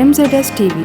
MZS TV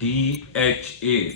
DHA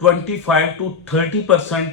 25 to 30%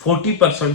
40%,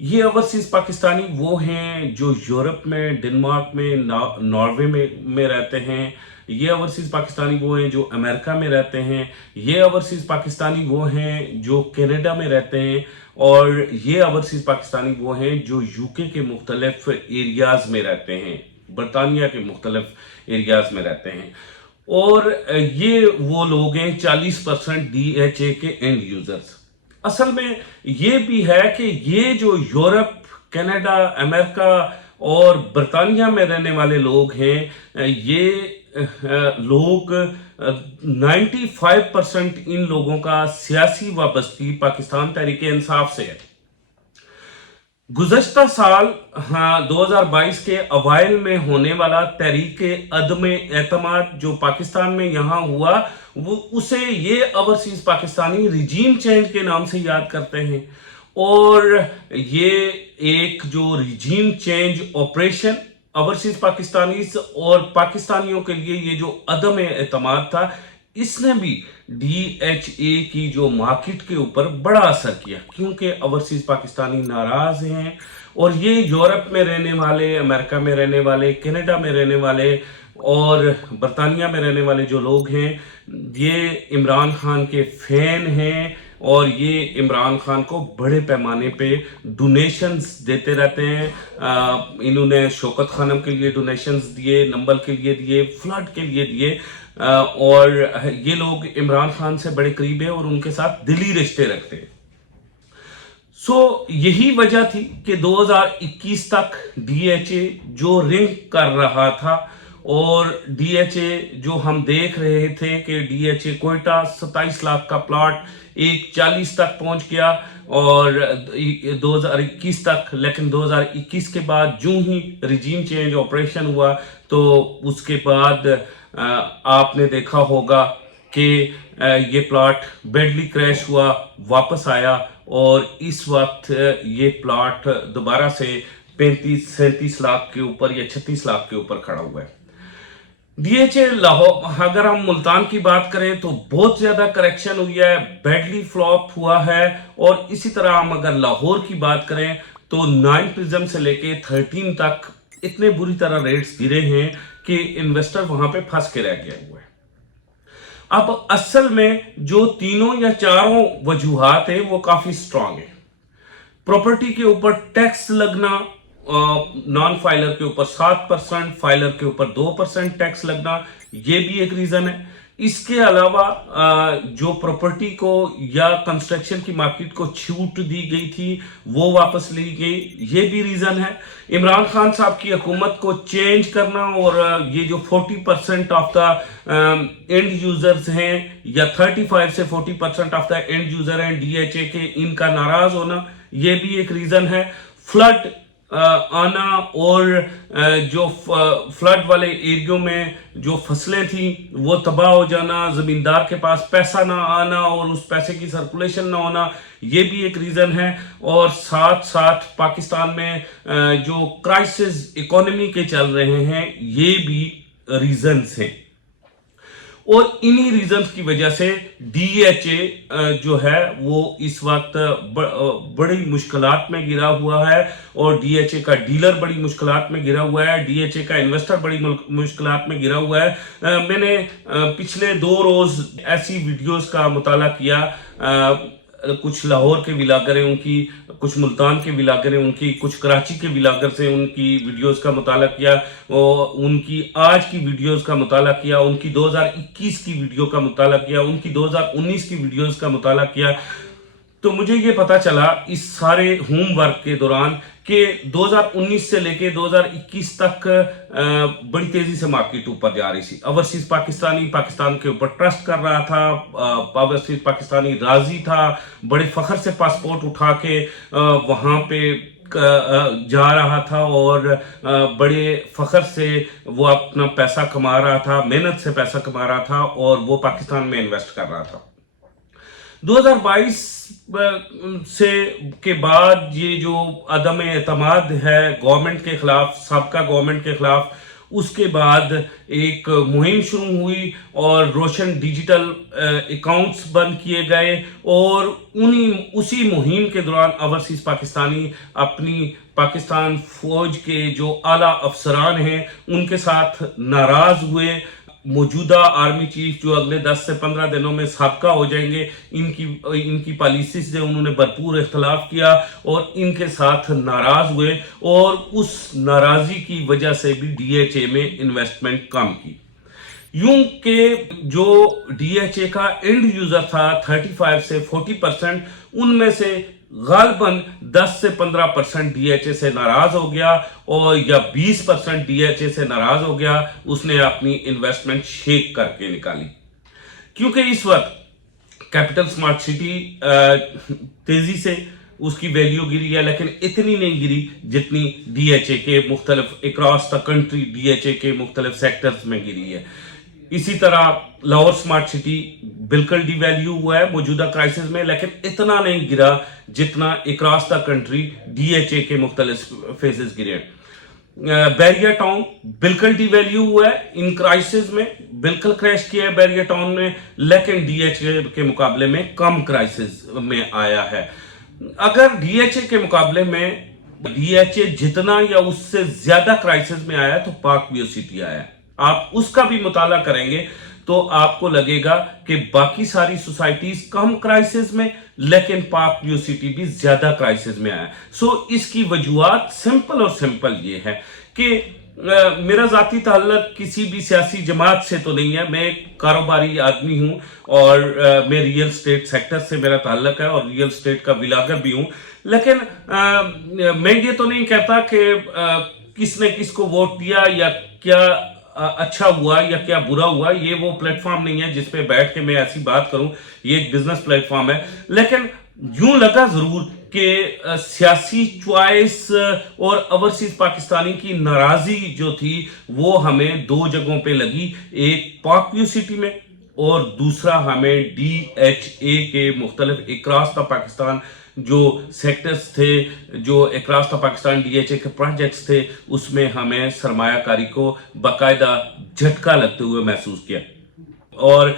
یہ overseas Pakistani وہ ہیں جو یورپ میں، ڈنمارک میں، ناروے میں رہتے ہیں. یہ اوورسیز پاکستانی وہ ہیں جو امریکہ میں رہتے ہیں. یہ اوورسیز پاکستانی وہ ہیں جو کینیڈا میں رہتے ہیں. اور یہ اوورسیز پاکستانی وہ ہیں جو یو کے مختلف ایریاز میں رہتے ہیں، برطانیہ کے مختلف ایریاز میں رہتے ہیں. اور یہ وہ لوگ ہیں 40% DHA کے اینڈ یوزرز. اصل میں یہ بھی ہے کہ یہ جو یورپ، کینیڈا، امریکہ اور برطانیہ میں رہنے والے لوگ ہیں، یہ لوگ 95% ان لوگوں کا سیاسی وابستگی پاکستان تحریک انصاف سے ہے. گزشتہ سال 2022 کے اوائل میں ہونے والا تحریک عدم اعتماد جو پاکستان میں یہاں ہوا، وہ اسے یہ اوورسیز پاکستانی ریجیم چینج کے نام سے یاد کرتے ہیں. اور یہ ایک جو regime change operation overseas Pakistanis اور پاکستانیوں کے لیے یہ جو عدم اعتماد تھا، اس نے بھی DHA کی جو مارکیٹ کے اوپر بڑا اثر کیا، کیونکہ اوورسیز پاکستانی ناراض ہیں. اور یہ یورپ میں رہنے والے، امریکہ میں رہنے والے، کینیڈا میں رہنے والے اور برطانیہ میں رہنے والے جو لوگ ہیں، یہ عمران خان کے فین ہیں. اور یہ عمران خان کو بڑے پیمانے پہ ڈونیشنز دیتے رہتے ہیں. انہوں نے شوکت خانم کے لیے ڈونیشنز دیے، نمبل کے لیے دیے، فلڈ کے لیے دیے. اور یہ لوگ عمران خان سے بڑے قریب ہیں اور ان کے ساتھ دلی رشتے رکھتے ہیں. یہی وجہ تھی کہ 2021 تک DHA جو رنگ کر رہا تھا، اور DHA جو ہم دیکھ رہے تھے کہ DHA کوئٹہ 27 لاکھ کا پلاٹ 140 تک پہنچ گیا اور 2021 تک. لیکن 2021 کے بعد جو ہی ریجیم چینج آپریشن ہوا تو اس کے بعد آپ نے دیکھا ہوگا کہ یہ پلاٹ بیڈلی کریش ہوا، واپس آیا اور اس وقت یہ پلاٹ دوبارہ سے 35-37 لاکھ کے اوپر یا 36 لاکھ کے اوپر کھڑا ہوا ہے. DHA لاہور، اگر ہم ملتان کی بات کریں تو بہت زیادہ کریکشن ہوئی ہے، بیڈلی فلاپ ہوا ہے. اور اسی طرح ہم اگر لاہور کی بات کریں تو 9 پرزم سے لے کے 13 تک اتنے بری طرح ریٹس گرے ہیں کہ انویسٹر وہاں پہ پھنس کے رہ گیا ہوا ہے. اب اصل میں جو تینوں یا چاروں وجوہات ہیں وہ کافی سٹرونگ ہیں. پراپرٹی کے اوپر ٹیکس لگنا، نان فائلر کے اوپر 7%، فائلر کے اوپر 2% ٹیکس لگنا، یہ بھی ایک ریزن ہے. اس کے علاوہ جو پراپرٹی کو یا کنسٹرکشن کی مارکیٹ کو چھوٹ دی گئی تھی وہ واپس لی گئی، یہ بھی ریزن ہے. عمران خان صاحب کی حکومت کو چینج کرنا اور یہ جو 40% آف دا اینڈ یوزرز ہیں یا 35 سے 40% آف دا اینڈ یوزر ہیں DHA کے، ان کا ناراض ہونا، یہ بھی ایک ریزن ہے. فلڈ آنا اور جو فلڈ والے ایریوں میں جو فصلیں تھیں وہ تباہ ہو جانا، زمیندار کے پاس پیسہ نہ آنا اور اس پیسے کی سرکولیشن نہ ہونا، یہ بھی ایک ریزن ہے. اور ساتھ ساتھ پاکستان میں جو کرائسس اکانومی کے چل رہے ہیں، یہ بھی ریزنز ہیں. اور انہی ریزنز کی وجہ سے DHA جو ہے وہ اس وقت بڑی مشکلات میں گرا ہوا ہے، اور DHA کا ڈیلر بڑی مشکلات میں گرا ہوا ہے، DHA کا انویسٹر بڑی مشکلات میں گرا ہوا ہے. میں نے پچھلے 2 روز ایسی ویڈیوز کا مطالعہ کیا، کچھ لاہور کے ولاگر ہیں ان کی، کچھ ملتان کے ولاگر ہیں ان کی، کچھ کراچی کے ولاگر سے ان کی ویڈیوز کا مطالعہ کیا، اور ان کی آج کی ویڈیوز کا مطالعہ کیا، ان کی 2021 کی ویڈیو کا مطالعہ کیا، ان کی 2019 کی ویڈیوز کا مطالعہ کیا. تو مجھے یہ پتا چلا اس سارے ہوم ورک کے دوران کہ 2019 سے لے کے 2021 تک بڑی تیزی سے مارکیٹ اوپر جا رہی تھی. اوورسیز پاکستانی پاکستان کے اوپر ٹرسٹ کر رہا تھا، اوورسیز پاکستانی راضی تھا، بڑے فخر سے پاسپورٹ اٹھا کے وہاں پہ جا رہا تھا اور بڑے فخر سے وہ اپنا پیسہ کما رہا تھا، محنت سے پیسہ کما رہا تھا اور وہ پاکستان میں انویسٹ کر رہا تھا. 2022 سے کے بعد یہ جو عدم اعتماد ہے گورنمنٹ کے خلاف، سابقہ گورنمنٹ کے خلاف، اس کے بعد ایک مہم شروع ہوئی اور روشن ڈیجیٹل اکاؤنٹس بند کیے گئے، اور اسی مہم کے دوران اوورسیز پاکستانی اپنی پاکستان فوج کے جو اعلیٰ افسران ہیں ان کے ساتھ ناراض ہوئے۔ موجودہ آرمی چیف جو اگلے 10 سے 15 دنوں میں سابقہ ہو جائیں گے، ان کی پالیسی سے انہوں نے بھرپور اختلاف کیا اور ان کے ساتھ ناراض ہوئے، اور اس ناراضی کی وجہ سے بھی ڈی ایچ اے میں انویسٹمنٹ کم کی۔ یوں کہ جو ڈی ایچ اے کا اینڈ یوزر تھا 35 سے 40%، ان میں سے غالباً 10 سے 15% ڈی ایچ اے سے ناراض ہو گیا، اور یا 20% ڈی ایچ اے سے ناراض ہو گیا، اس نے اپنی انویسٹمنٹ شیک کر کے نکالی۔ کیونکہ اس وقت کیپٹل سمارٹ سٹی تیزی سے اس کی ویلیو گری ہے، لیکن اتنی نہیں گری جتنی ڈی ایچ اے کے مختلف across the country D H A کے مختلف سیکٹرز میں گری ہے۔ اسی طرح لاہور سمارٹ سٹی بالکل ڈی ویلیو ہوا ہے موجودہ کرائسس میں، لیکن اتنا نہیں گرا جتنا across the country D H A کے مختلف فیزز گرے ہیں۔ بیریا ٹاؤن بالکل ڈی ویلیو ہوا ہے ان کرائسس میں، بالکل کریش کیا ہے بیریا ٹاؤن نے، لیکن ڈی ایچ اے کے مقابلے میں کم کرائسس میں آیا ہے۔ اگر ڈی ایچ اے کے مقابلے میں ڈی ایچ اے جتنا یا اس سے زیادہ کرائسس میں آیا تو پاک ویو سٹی آیا ہے۔ آپ اس کا بھی مطالعہ کریں گے تو آپ کو لگے گا کہ باقی ساری سوسائٹیز کم کرائسس میں، لیکن پاک ویو سٹی بھی زیادہ کرائسس میں آیا۔ اس کی وجوہات سمپل یہ ہے کہ میرا ذاتی تعلق کسی بھی سیاسی جماعت سے تو نہیں ہے، میں ایک کاروباری آدمی ہوں، اور میں ریئل اسٹیٹ سیکٹر سے میرا تعلق ہے، اور ریئل اسٹیٹ کا ولاگر بھی ہوں، لیکن میں یہ تو نہیں کہتا کہ کس نے کس کو ووٹ دیا یا کیا اچھا ہوا یا کیا برا ہوا۔ یہ وہ پلیٹ فارم نہیں ہے جس پہ بیٹھ کے میں ایسی بات کروں، یہ ایک بزنس پلیٹ فارم ہے۔ لیکن یوں لگا ضرور کہ سیاسی چوائس اور اوورسیز پاکستانی کی ناراضی جو تھی وہ ہمیں دو جگہوں پہ لگی، ایک پاک ویو سٹی میں اور دوسرا ہمیں ڈی ایچ اے کے مختلف اکراس دا پاکستان جو سیکٹرز تھے، جو across the Pakistan D H A کے پروجیکٹس تھے، اس میں ہمیں سرمایہ کاری کو باقاعدہ جھٹکا لگتے ہوئے محسوس کیا۔ اور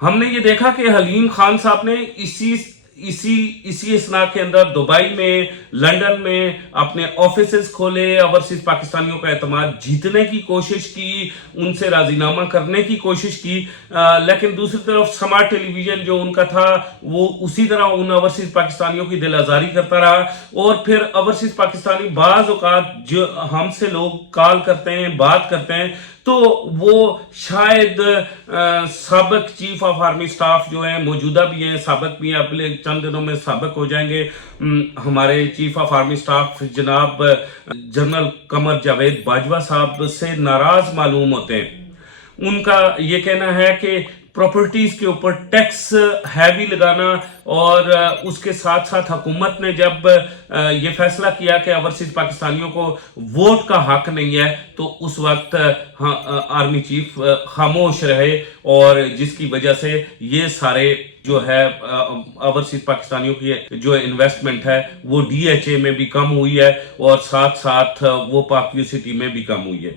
ہم نے یہ دیکھا کہ حلیم خان صاحب نے اسی اثناء کے اندر دبئی میں، لنڈن میں اپنے آفیسز کھولے، اوورسیز پاکستانیوں کا اعتماد جیتنے کی کوشش کی، ان سے راضی نامہ کرنے کی کوشش کی، لیکن دوسری طرف سماج ٹیلی ویژن جو ان کا تھا وہ اسی طرح ان اوورسیز پاکستانیوں کی دل آزاری کرتا رہا۔ اور پھر اوورسیز پاکستانی بعض اوقات جو ہم سے لوگ کال کرتے ہیں، بات کرتے ہیں، تو وہ شاید سابق چیف آف آرمی سٹاف جو ہیں، موجودہ بھی ہیں، سابق بھی ہیں، اگلے چند دنوں میں سابق ہو جائیں گے، ہمارے چیف آف آرمی سٹاف جناب جنرل قمر جاوید باجوہ صاحب سے ناراض معلوم ہوتے ہیں۔ ان کا یہ کہنا ہے کہ پراپرٹیز کے اوپر ٹیکس ہیوی لگانا، اور اس کے ساتھ ساتھ حکومت نے جب یہ فیصلہ کیا کہ اوورسیز پاکستانیوں کو ووٹ کا حق نہیں ہے، تو اس وقت آرمی چیف خاموش رہے، اور جس کی وجہ سے یہ سارے جو ہے اوورسیز پاکستانیوں کی جو انویسٹمنٹ ہے وہ ڈی ایچ اے میں بھی کم ہوئی ہے، اور ساتھ ساتھ وہ پاک ویو سٹی میں بھی کم ہوئی ہے۔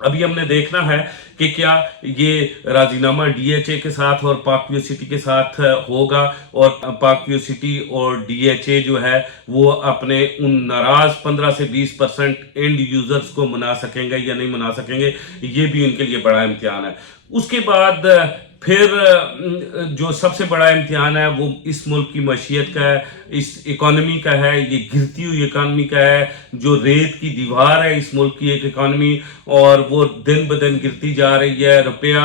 ابھی ہم نے دیکھنا ہے کہ کیا یہ راضی نامہ ڈی ایچ اے کے ساتھ اور پاک ویو سٹی کے ساتھ ہوگا، اور پاک ویو سٹی اور ڈی ایچ اے جو ہے وہ اپنے ان ناراض 15 سے 20% اینڈ یوزرز کو منا سکیں گے یا نہیں منا سکیں گے، یہ بھی ان کے لیے بڑا امتحان ہے۔ اس کے بعد پھر جو سب سے بڑا امتحان ہے وہ اس ملک کی معیشت کا ہے، اس اکانومی کا ہے، یہ گرتی ہوئی اکانومی کا ہے، جو ریت کی دیوار ہے اس ملک کی ایک اکانومی، اور وہ دن بدن گرتی جا رہی ہے۔ روپیہ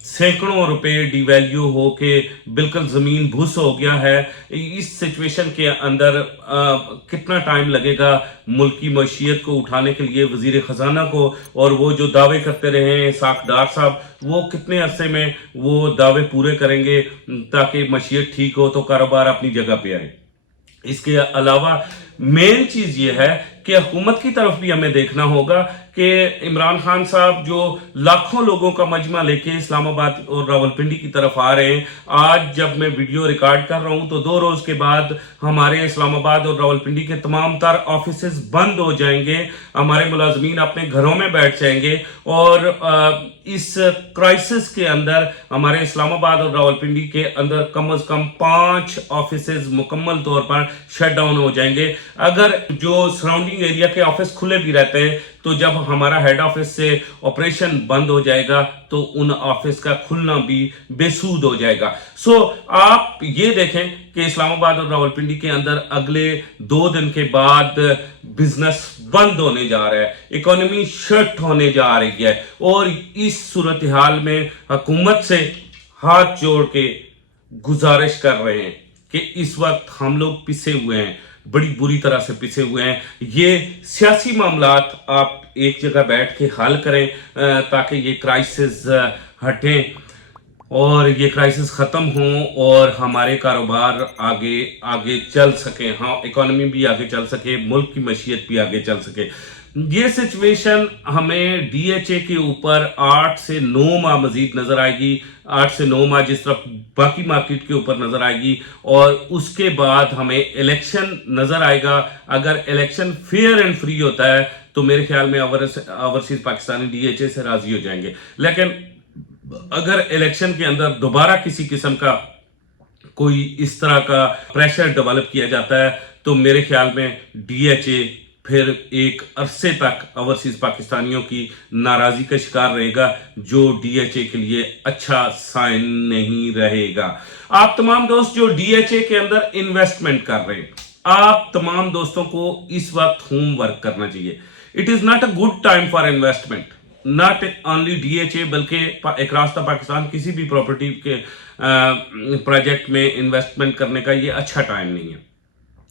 سینکڑوں روپے ڈی ویلیو ہو کے بالکل زمین بھس ہو گیا ہے۔ اس سچویشن کے اندر کتنا ٹائم لگے گا ملک کی معیشت کو اٹھانے کے لیے وزیر خزانہ کو، اور وہ جو دعوے کرتے رہے ہیں اسحاق ڈار صاحب، وہ کتنے عرصے میں وہ دعوے پورے کریں گے تاکہ معیشت ٹھیک ہو تو کاروبار اپنی جگہ پہ آئے۔ اس کے علاوہ مین چیز یہ ہے کہ حکومت کی طرف بھی ہمیں دیکھنا ہوگا کہ عمران خان صاحب جو لاکھوں لوگوں کا مجمع لے کے اسلام آباد اور راولپنڈی کی طرف آ رہے ہیں، آج جب میں ویڈیو ریکارڈ کر رہا ہوں تو 2 روز کے بعد ہمارے اسلام آباد اور راولپنڈی کے تمام تر آفیسز بند ہو جائیں گے، ہمارے ملازمین اپنے گھروں میں بیٹھ جائیں گے، اور اس کرائسس کے اندر ہمارے اسلام آباد اور راولپنڈی کے اندر کم از کم 5 آفیسز مکمل طور پر شٹ ڈاؤن ہو جائیں گے۔ اگر جو سراؤنڈنگ ایریا کے آفس کھلے بھی رہتے ہیں تو جب ہمارا ہیڈ آفس سے آپریشن بند ہو جائے گا تو ان آفس کا کھلنا بھی بے سود ہو جائے گا۔ سو آپ یہ دیکھیں کہ اسلام آباد اور راولپنڈی کے اندر اگلے 2 دن کے بعد بزنس بند ہونے جا رہا ہے، اکانومی شٹ ہونے جا رہی ہے، اور اس صورتحال میں حکومت سے ہاتھ جوڑ کے گزارش کر رہے ہیں کہ اس وقت ہم لوگ پسے ہوئے ہیں، بڑی بری طرح سے پسے ہوئے ہیں۔ یہ سیاسی معاملات آپ ایک جگہ بیٹھ کے حل کریں تاکہ یہ کرائسس ہٹیں اور یہ کرائسس ختم ہوں اور ہمارے کاروبار آگے چل سکیں، ہاں اکانومی بھی آگے چل سکے، ملک کی معیشت بھی آگے چل سکے۔ یہ سچویشن ہمیں ڈی ایچ اے کے اوپر 8 سے 9 ماہ مزید نظر آئے گی، 8 سے 9 ماہ جس طرح باقی مارکیٹ کے اوپر نظر آئے گی، اور اس کے بعد ہمیں الیکشن نظر آئے گا۔ اگر الیکشن فیئر اینڈ فری ہوتا ہے تو میرے خیال میں overseas Pakistani D H A سے راضی ہو جائیں گے، لیکن اگر الیکشن کے اندر دوبارہ کسی قسم کا کوئی اس طرح کا پریشر ڈیولپ کیا جاتا ہے تو میرے خیال میں ڈی ایچ اے پھر ایک عرصے تک اوورسیز پاکستانیوں کی ناراضی کا شکار رہے گا، جو ڈی ایچ اے کے لیے اچھا سائن نہیں رہے گا۔ آپ تمام دوست جو ڈی ایچ اے کے اندر انویسٹمنٹ کر رہے ہیں، آپ تمام دوستوں کو اس وقت ہوم ورک کرنا چاہیے۔ It is not a good time for investment, not only D H A بلکہ ایک راستہ پاکستان کسی بھی پراپرٹی کے پروجیکٹ میں انویسٹمنٹ کرنے کا یہ اچھا ٹائم نہیں ہے۔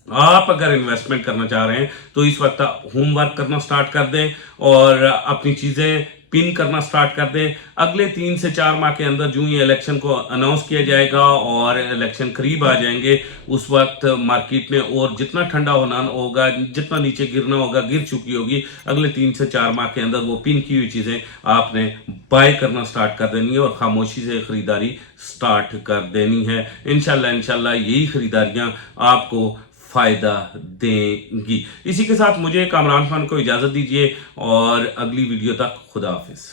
آپ اگر انویسٹمنٹ کرنا چاہ رہے ہیں تو اس وقت ہوم ورک کرنا سٹارٹ کر دیں اور اپنی چیزیں پن کرنا سٹارٹ کر دیں۔ اگلے 3 سے 4 ماہ کے اندر جو ہی الیکشن کو اناؤنس کیا جائے گا اور الیکشن قریب آ جائیں گے، اس وقت مارکیٹ میں اور جتنا ٹھنڈا ہونا ہوگا، جتنا نیچے گرنا ہوگا گر چکی ہوگی، اگلے 3 سے 4 ماہ کے اندر وہ پن کی ہوئی چیزیں آپ نے بائی کرنا سٹارٹ کر دینی ہے اور خاموشی سے خریداری سٹارٹ کر دینی ہے۔ انشاءاللہ یہی خریداریاں آپ کو فائدہ دیں گی۔ اسی کے ساتھ مجھے کامران خان کو اجازت دیجیے اور اگلی ویڈیو تک خدا حافظ۔